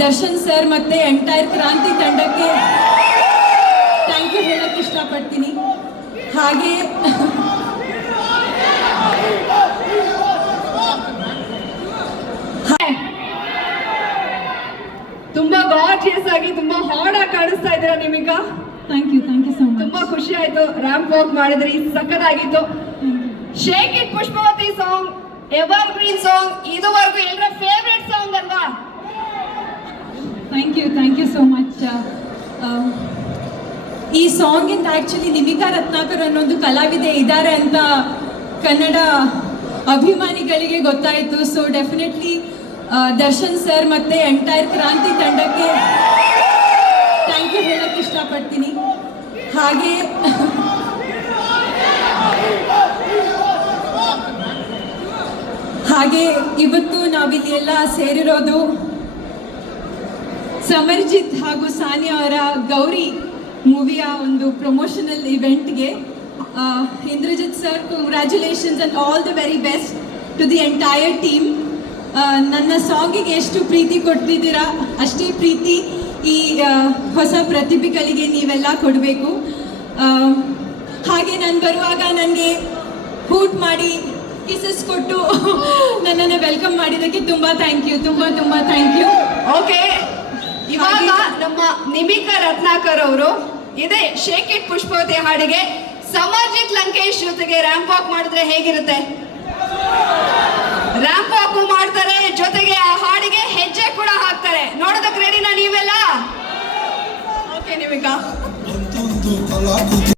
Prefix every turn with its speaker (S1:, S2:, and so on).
S1: Darshan sir ಮತ್ತೆ entire Kranti ತಂಡಕ್ಕೆ thank you ಹೇಳಕ್ಕೆ ಇಷ್ಟಪಡ್ತೀನಿ. ಹಾಗೆ
S2: ತುಂಬಾ ಗಾಜಿಯಸ್ ಆಗಿ ತುಂಬಾ ಹಾರ್ಡ್ ಆಗಿ ಕಾಣಿಸ್ತಾ ಇದ್ದೀರಾ ನಿಮೀಗ?
S1: Thank you thank you so much
S2: ತುಂಬಾ ಖುಷಿ ಆಯ್ತು ರ್ಯಾಂಪ್ ವಾಕ್ ಮಾಡಿದ್ರಿ ಸಕ್ಕತ್ತಾಗಿತ್ತು shake it Pushpavati song evergreen song ಇದುವರೆಗೂ ಎಲ್ಲರ ಫೇವ್ರೆಟ್ ಸಾಂಗ್ ಅಲ್ವಾ
S1: you thank you so much ಈ ಸಾಂಗಿಂದ ಆ್ಯಕ್ಚುಲಿ ನಿಮಿಕಾ ರತ್ನಾಕರ್ ಅನ್ನೋದು ಕಲಾವಿದೆ ಇದ್ದಾರೆ ಅಂತ ಕನ್ನಡ ಅಭಿಮಾನಿಗಳಿಗೆ ಗೊತ್ತಾಯಿತು. ಸೊ ಡೆಫಿನೆಟ್ಲಿ ದರ್ಶನ್ ಸರ್ ಮತ್ತು ಎಂಟೈರ್ ಕ್ರಾಂತಿ ತಂಡಕ್ಕೆ ಥ್ಯಾಂಕ್ ಯು ಹೇಳಕ್ಕೆ ಇಷ್ಟಪಡ್ತೀನಿ. ಹಾಗೆ ಹಾಗೆ ಇವತ್ತು ನಾವಿಲ್ಲಿ ಎಲ್ಲ ಸೇರಿರೋದು ಸಮರ್ಜಿತ್ ಹಾಗೂ ಸಾನಿಯಾ ಅವರ ಗೌರಿ ಮೂವಿಯ ಒಂದು promotional ಇವೆಂಟ್ಗೆ Indrajit sir congratulations and all the very best to the entire team ನನ್ನ ಸಾಂಗಿಗೆ ಎಷ್ಟು ಪ್ರೀತಿ ಕೊಟ್ಟಿದ್ದೀರಾ ಅಷ್ಟೇ ಪ್ರೀತಿ ಈ ಹೊಸ ಪ್ರತಿಭೆಗಳಿಗೆ ನೀವೆಲ್ಲ ಕೊಡಬೇಕು. ಹಾಗೆ ನಾನು ಬರುವಾಗ ನನಗೆ ಹೂಟ್ ಮಾಡಿ ಕಿಸಸ್ ಕೊಟ್ಟು ನನ್ನನ್ನು ವೆಲ್ಕಮ್ ಮಾಡಿದ್ದಕ್ಕೆ ತುಂಬ ಥ್ಯಾಂಕ್ ಯು ತುಂಬ ತುಂಬ ಥ್ಯಾಂಕ್ ಯು
S2: ನಿಮಿಕಾ ರತ್ನಾಕರ್ ಅವರು ಇದೇ ಶೇಕ್ ಇಟ್ ಪುಷ್ಪವತಿ ಹಾಡಿಗೆ. ಸಮರ್ಜಿತ್ ಲಂಕೇಶ್ ಜೊತೆಗೆ ರ್ಯಾಂಪ್ ವಾಕ್ ಮಾಡಿದ್ರೆ ಹೇಗಿರುತ್ತೆ? ರ್ಯಾಂಪ್ ವಾಕ್ ಮಾಡ್ತಾರೆ, ಜೊತೆಗೆ ಆ ಹಾಡಿಗೆ ಹೆಜ್ಜೆ ಕೂಡ ಹಾಕ್ತಾರೆ. ನೋಡೋದಕ್ಕೆ ರೆಡಿನಾ ನೀವೆಲ್ಲ? ಓಕೆ ನಿಮಿಕಾ.